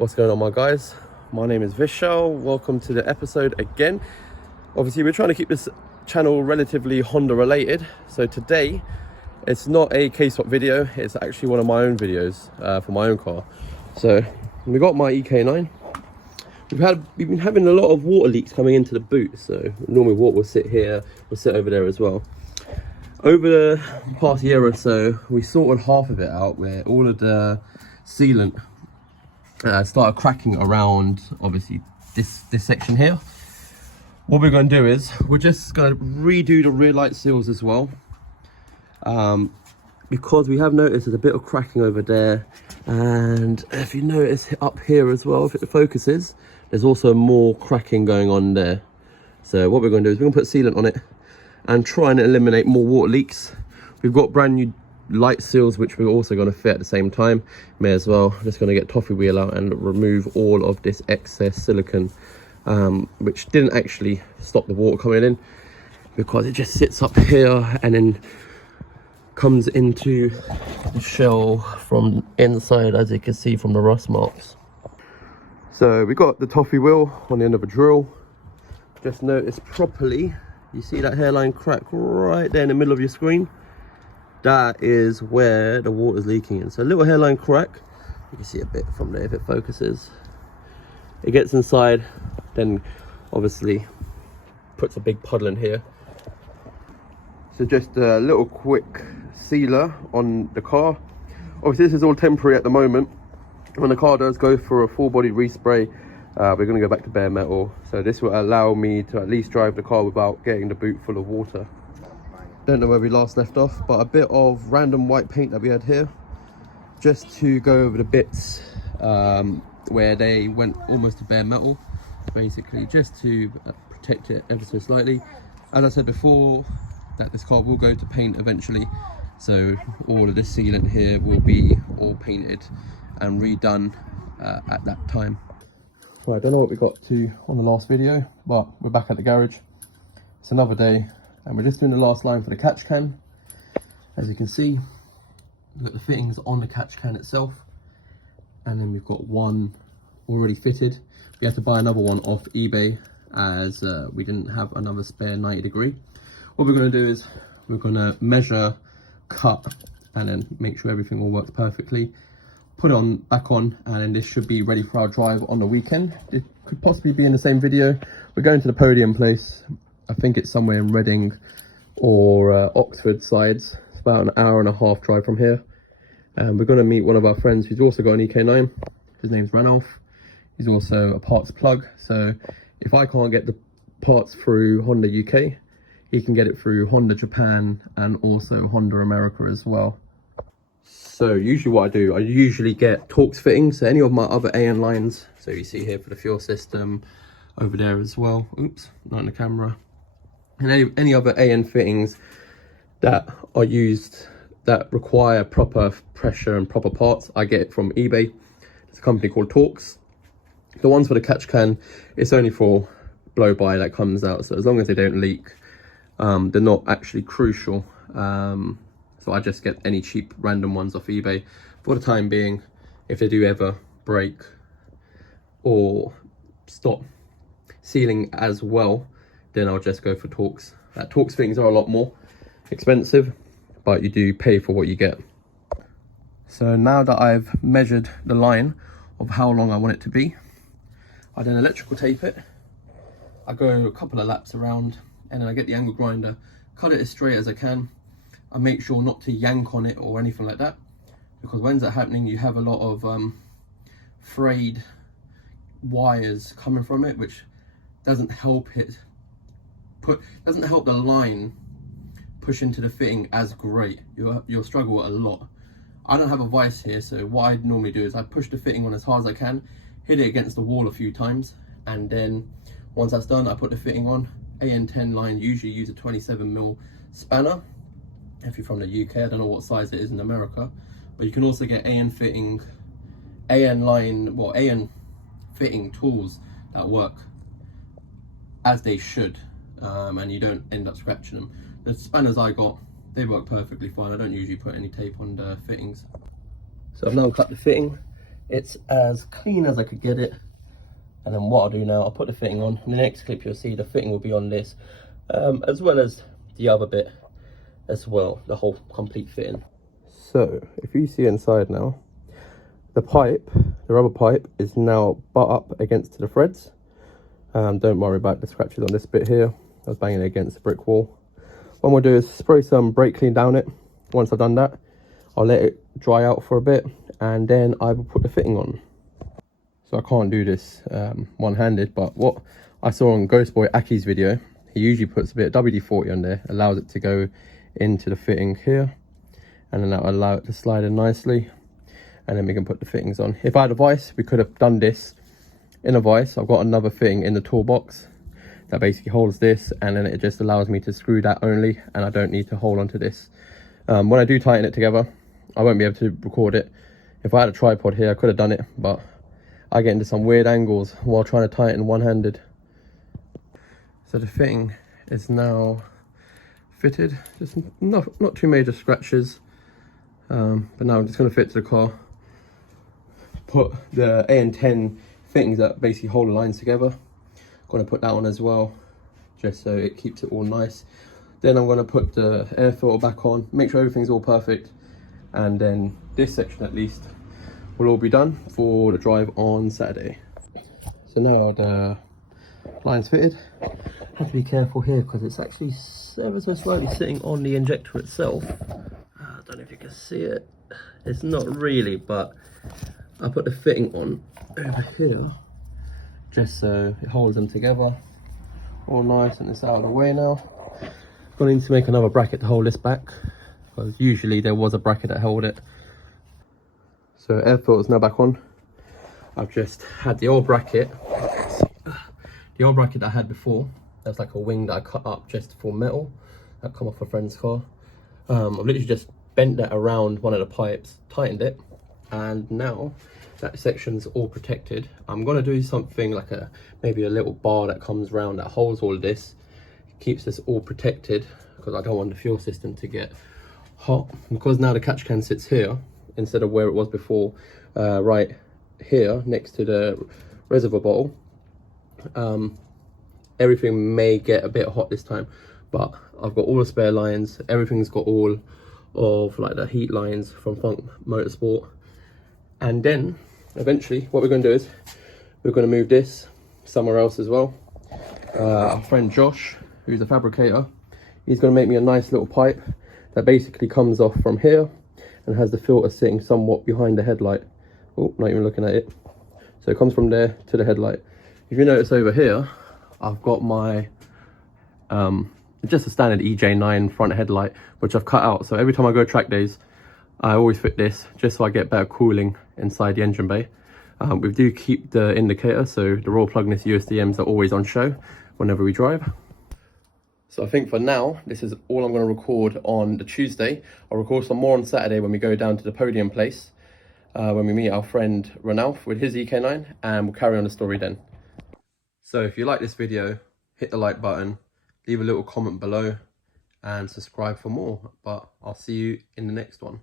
What's going on, my guys? My name is Vishal. Welcome to the episode again. Obviously, we're trying to keep this channel relatively Honda related. So today, it's not a K-swap video. It's actually one of my own videos for my own car. So we got my EK9. We've been having a lot of water leaks coming into the boot. So normally water will sit here, will sit over there as well. Over the past year or so, we sorted half of it out where all of the sealant started cracking around, obviously, this section here. What we're going to do is we're just going to redo the rear light seals as well, because we have noticed there's a bit of cracking over there, and if you notice up here as well, if it focuses, there's also more cracking going on there. So what we're going to do is we're going to put sealant on it and try and eliminate more water leaks. We've got brand new light seals which we're also going to fit at the same time. May as well, just going to get toffee wheel out and remove all of this excess silicone, which didn't actually stop the water coming in, because it just sits up here and then comes into the shell from inside, as you can see from the rust marks. So we got the toffee wheel on the end of a drill. Just notice properly, you see that hairline crack right there in the middle of your screen? That is where the water's leaking in. So a little hairline crack, you can see a bit from there if it focuses. It gets inside, then obviously puts a big puddle in here. So just a little quick sealer on the car. Obviously this is all temporary at the moment. When the car does go for a full body respray, we're going to go back to bare metal. So this will allow me to at least drive the car without getting the boot full of water. Don't know where we last left off, but a bit of random white paint that we had here, just to go over the bits where they went almost to bare metal, basically just to protect it ever so slightly. As I said before, that this car will go to paint eventually, so all of this sealant here will be all painted and redone at that time. Right, I don't know what we got to on the last video, but we're back at the garage. It's another day. And we're just doing the last line for the catch can. As you can see, we've got the fittings on the catch can itself, and then we've got one already fitted. We have to buy another one off eBay, as we didn't have another spare 90 degree. What we're going to do is we're going to measure, cut, and then make sure everything all works perfectly. Put it on back on, and then this should be ready for our drive on the weekend. It could possibly be in the same video. We're going to the podium place. I think it's somewhere in Reading or Oxford sides. It's about an hour and a half drive from here. And we're going to meet one of our friends who's also got an EK9. His name's Ranulph. He's also a parts plug. So if I can't get the parts through Honda UK, he can get it through Honda Japan and also Honda America as well. So usually what I do, I usually get Torx fittings. So any of my other AN lines. So you see here for the fuel system, over there as well. Oops, not in the camera. And any other AN fittings that are used that require proper pressure and proper parts, I get it from eBay. There's a company called Torx. The ones for the catch can, it's only for blow by that comes out, so as long as they don't leak, they're not actually crucial. So I just get any cheap random ones off eBay for the time being. If they do ever break or stop sealing as well, then I'll just go for Torx. Torx fittings are a lot more expensive, but you do pay for what you get. So now that I've measured the line of how long I want it to be, I then electrical tape it. I go a couple of laps around, and then I get the angle grinder, cut it as straight as I can. I make sure not to yank on it or anything like that, because when's that happening, you have a lot of frayed wires coming from it, which doesn't help the line push into the fitting as great. You'll struggle a lot. I don't have a vise here, so what I normally do is I push the fitting on as hard as I can, hit it against the wall a few times, and then once that's done, I put the fitting on. AN10 line usually use a 27mm spanner. If you're from the UK, I don't know what size it is in America, but you can also get AN fitting tools that work as they should, and you don't end up scratching them. The spanners I got, they work perfectly fine. I don't usually put any tape on the fittings. So I've now cut the fitting. it's as clean as I could get it. And then what I'll do now, I'll put the fitting on. In the next clip you'll see the fitting will be on this, as well as the other bit as well, the whole complete fitting. So if you see inside now, the pipe, the rubber pipe is now butt up against the threads. Don't worry about the scratches on this bit here. I was banging it against the brick wall. What I'm going to do is spray some brake clean down it. Once I've done that, I'll let it dry out for a bit and then I will put the fitting on. So I can't do this one-handed, but what I saw on Ghost Boy Aki's video, he usually puts a bit of WD-40 on there, allows it to go into the fitting here, and then that will allow it to slide in nicely, and then we can put the fittings on. If I had a vise, we could have done this in a vise. I've got another fitting in the toolbox that basically holds this, and then it just allows me to screw that only, and I don't need to hold onto this. When I do tighten it together, I won't be able to record it. If I had a tripod here, I could have done it, but I get into some weird angles while trying to tighten one-handed. So the fitting is now fitted, just not too major scratches, but now I'm just going to fit to the car. Put the AN10 fittings that basically hold the lines together. Going to put that on as well, just so it keeps it all nice. Then I'm going to put the air filter back on, make sure everything's all perfect, and then this section at least will all be done for the drive on Saturday. So now the line's fitted. I have to be careful here because it's actually ever so slightly sitting on the injector itself. I don't know if you can see it. It's not really, but I put the fitting on over here just so it holds them together all nice, and it's out of the way now. Gonna need to make another bracket to hold this back because usually there was a bracket that held it. So air filter's now back on. I've just had the old bracket that I had before. That's like a wing that I cut up just for metal that come off a friend's car. I've literally just bent that around one of the pipes, tightened it, and now that section's all protected. I'm gonna do something like maybe a little bar that comes around that holds all of this, keeps this all protected because I don't want the fuel system to get hot. Because now the catch can sits here instead of where it was before, right here next to the reservoir bottle, everything may get a bit hot this time, but I've got all the spare lines. Everything's got all of like the heat lines from Funk Motorsport. And then eventually what we're going to do is we're going to move this somewhere else as well. Our friend Josh, who's a fabricator, he's going to make me a nice little pipe that basically comes off from here and has the filter sitting somewhat behind the headlight. Oh, not even looking at it. So it comes from there to the headlight. If you notice over here, I've got my just a standard EJ9 front headlight, which I've cut out. So every time I go track days, I always fit this just so I get better cooling inside the engine bay. We do keep the indicator, so the raw plugness USDMs are always on show whenever we drive. So I think for now, this is all I'm going to record on the Tuesday. I'll record some more on Saturday when we go down to the podium place, when we meet our friend Ranalph with his EK9, and we'll carry on the story then. So if you like this video, hit the like button, leave a little comment below, and subscribe for more. But I'll see you in the next one.